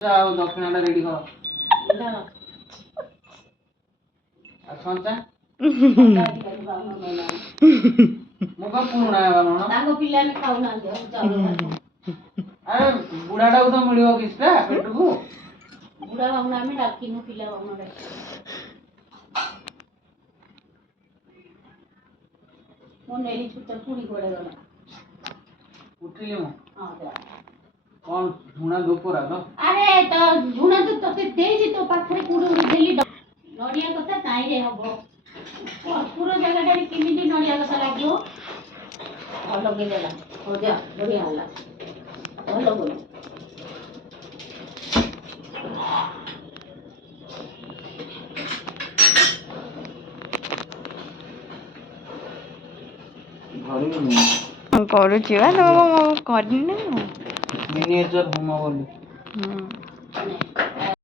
ଆଉ ଦକ୍ଷିଣାଟା ରେଡି କର। ଆଉ ସଞ୍ଚା ମୁଁ କଣ ପୁରୁଣା ତାଙ୍କ ପିଲାମାନେ ଖାଉନାହାନ୍ତି। ଆରେ ବୁଢାଟାକୁ ତ ମିଳିବ କିଛିଟା ପେଟକୁ। ବୁଢା ବାବୁନା ଆମେ ଡାକିନୁ ପିଲା ବାବୁନା ଡାକିନୁ। ମୁଁ ନେଇ ଛୁଟ ପୁଣି କୁଆଡେ ଗଲା ଉଠିଲି ମୁଁ। ହଁ ଯା କଣ ଝୁଣା ଧୂପରା ତ ଆରେ ତ ଝୁଣା ତ ତତେ ଦେଇଛି ତୋ ପାଖରେ କୋଉଠି ଦେଲି ନଡିଆ କଥା ତାଇରେ ହବ କର୍ପୁର ଜାଗାଟାରେ କେମିତି ନଡିଆ କଥା ଲାଗିବ। ଭଲ ଲଗେଇଦେଲା ହଉ ଯା ବଢିଆ ହେଲା ଭଲ ଭଲ। କରୁଛି ବା ତମ କରିନି ମିନିଏଚର ହୋମ ବୋଲି।